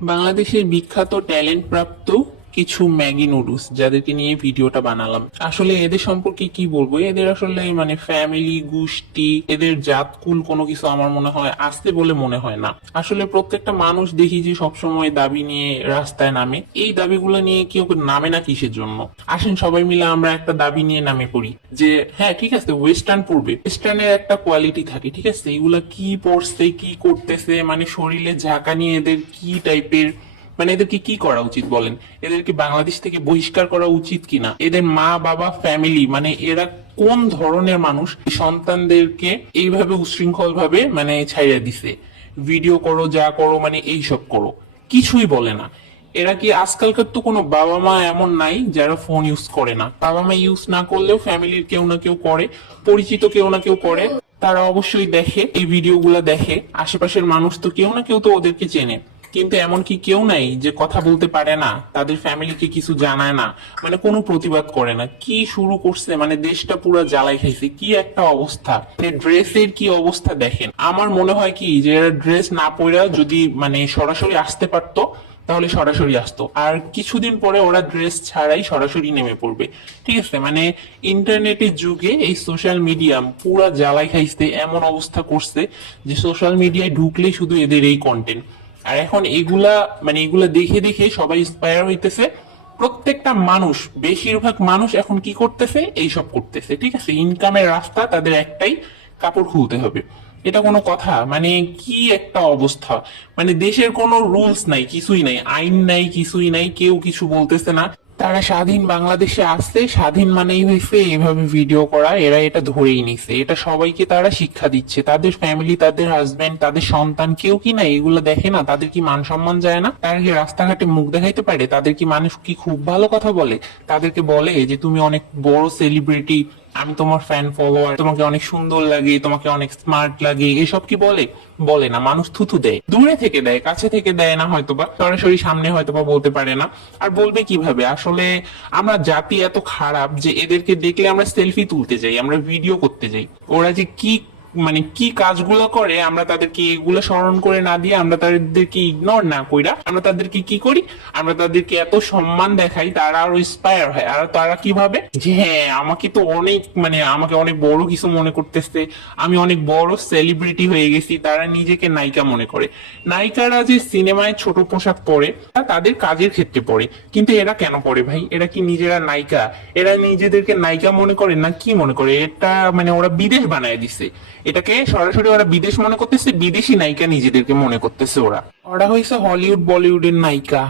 বাংলাদেশের বিখ্যাত ট্যালেন্ট প্রাপ্ত কিছু ম্যাগি নুডলস যাদেরকে নিয়ে ভিডিওটা বানালাম। আসলে এদের সম্পর্কে কি বলবো, এদের আসলে মানে ফ্যামিলি গোষ্ঠী এদের জাতকুল কোনো কিছু আমার মনে হয় আসতে বলে মনে হয় না। আসলে প্রত্যেকটা মানুষ দেখি যে সবসময় দাবি নিয়ে রাস্তায় নামে, এই দাবিগুলো নিয়ে কেউ নামে না কিসের জন্য? আসেন সবাই মিলে আমরা একটা দাবি নিয়ে নামে পড়ি যে হ্যাঁ ঠিক আছে, ওয়েস্টার্ন পড়বে, ওয়েস্টার্নের একটা কোয়ালিটি থাকে, ঠিক আছে, এগুলা কি পড়ছে কি করতেছে, মানে শরীরে ঝাঁকা নিয়ে এদের কি টাইপের, মানে এদেরকে কি করা উচিত বলেন? এদেরকে বাংলাদেশ থেকে বহিষ্কার করা উচিত কিনা? এদের মা বাবা ফ্যামিলি মানে এরা কোন ধরনের মানুষ সন্তানদেরকে এইভাবে উশৃঙ্খল ভাবে মানে ছাইড়া দিছে? ভিডিও করো, যা করো, মানে এইসব করো, কিছুই বলে না। এরা কি আজকালকার তো কোনো বাবা মা এমন নাই যারা ফোন ইউজ করে না? বাবা মা ইউজ না করলেও ফ্যামিলির কেউ না কেউ করে, পরিচিত কেউ না কেউ করে, তারা অবশ্যই দেখে, এই ভিডিওগুলো দেখে। আশেপাশের মানুষ তো কেউ না কেউ তো ওদেরকে চেনে, কিন্তু এমন কি কেউ নাই যে কথা বলতে পারে না, তাদের ফ্যামিলিকে কিছু জানায় না, মানে কোনো প্রতিবাদ করে না? কি শুরু করছে, মানে দেশটা পুরো জ্বালাই খাইছে, কি একটা অবস্থা। ড্রেসের কি অবস্থা দেখেন। আমার মনে হয় কি যে এরা ড্রেস না পরে যদি মানে সরাসরি আসতে পারতো তাহলে সরাসরি আসতো, আর কিছুদিন পরে ওরা ড্রেস ছাড়াই সরাসরি নেমে পড়বে। ঠিক আছে, মানে ইন্টারনেটের যুগে এই সোশ্যাল মিডিয়া পুরা জ্বালাই খাইছে, এমন অবস্থা করছে যে সোশ্যাল মিডিয়ায় ঢুকলেই শুধু এদের এই কন্টেন্ট। আর এখন এগুলা মানে এগুলা দেখে দেখে সবাই ইন্সপায়ার হইতেছে। প্রত্যেকটা মানুষ, বেশিরভাগ মানুষ এখন কি করতেছে, এইসব করতেছে। ঠিক আছে, ইনকামের রাস্তা তাদের একটাই, কাপড় খুলতে হবে। এটা কোনো কথা? মানে কি একটা অবস্থা, মানে দেশের কোনো রুলস নাই, কিছুই নাই, আইন নাই, কিছুই নাই, কেউ কিছু বলতেছে না। তারা স্বাধীন বাংলাদেশে আসছে, স্বাধীন মানেই হয়েছে এইভাবে ভিডিও করা, এরা এটা ধরেই নিছে, এটা সবাইকে তারা শিক্ষা দিচ্ছে। তাদের ফ্যামিলি, তাদের হাজবেন্ড, তাদের সন্তান কেউ কি না এগুলো দেখে না? তাদের কি মান সম্মান যায় না? তারা কি রাস্তাঘাটে মুখ দেখাইতে পারে? তাদের কি মানুষ কি খুব ভালো কথা বলে? তাদেরকে বলে যে তুমি অনেক বড় সেলিব্রিটি, আমি তোমার ফ্যান ফলোয়ার, তোমাকে অনেক সুন্দর লাগে, তোমাকে অনেক স্মার্ট লাগে, এসব কি বলে? বলে না। মানুষ থুথু দেয়, দূরে থেকে দেয়, কাছে থেকে দেয় না, হয়তোবা সরাসরি সামনে হয়তোবা বলতে পারে না। আর বলবে কিভাবে? আসলে আমরা জাতি এত খারাপ যে এদেরকে দেখলে আমরা সেলফি তুলতে যাই, আমরা ভিডিও করতে যাই। ওরা যে কি মানে কি কাজগুলো করে আমরা তাদেরকে এগুলো স্মরণ করে না দিয়ে, আমরা তাদেরকে ইগনোর না কইরা আমরা তাদেরকে কি করি, আমরা তাদেরকে এত সম্মান দেখাই, তারা আরো ইন্সপায়ার হয়। আর তারা কিভাবে যে হ্যাঁ আমাকে তো অনেক মানে আমাকে অনেক বড় কিছু মনে করতেছে, আমি অনেক বড় সেলিব্রিটি হয়ে গেছি, তারা নিজেকে নায়িকা মনে করে। নায়িকারা যে সিনেমায় ছোট পোশাক পরে তা তাদের কাজের ক্ষেত্রে পরে, কিন্তু এরা কেন পরে ভাই? এরা কি নিজেরা নায়িকা? এরা নিজেদেরকে নায়িকা মনে করে না কি মনে করে? এটা মানে ওরা বিদেশ বানায় দিছে, এটাকে সরাসরি ওরা বিদেশ মনে করতেছে, বিদেশি নায়িকা নিজেদেরকে মনে করতেছে। ওরা ওরা হয়েছে হলিউড বলিউডের নায়িকা।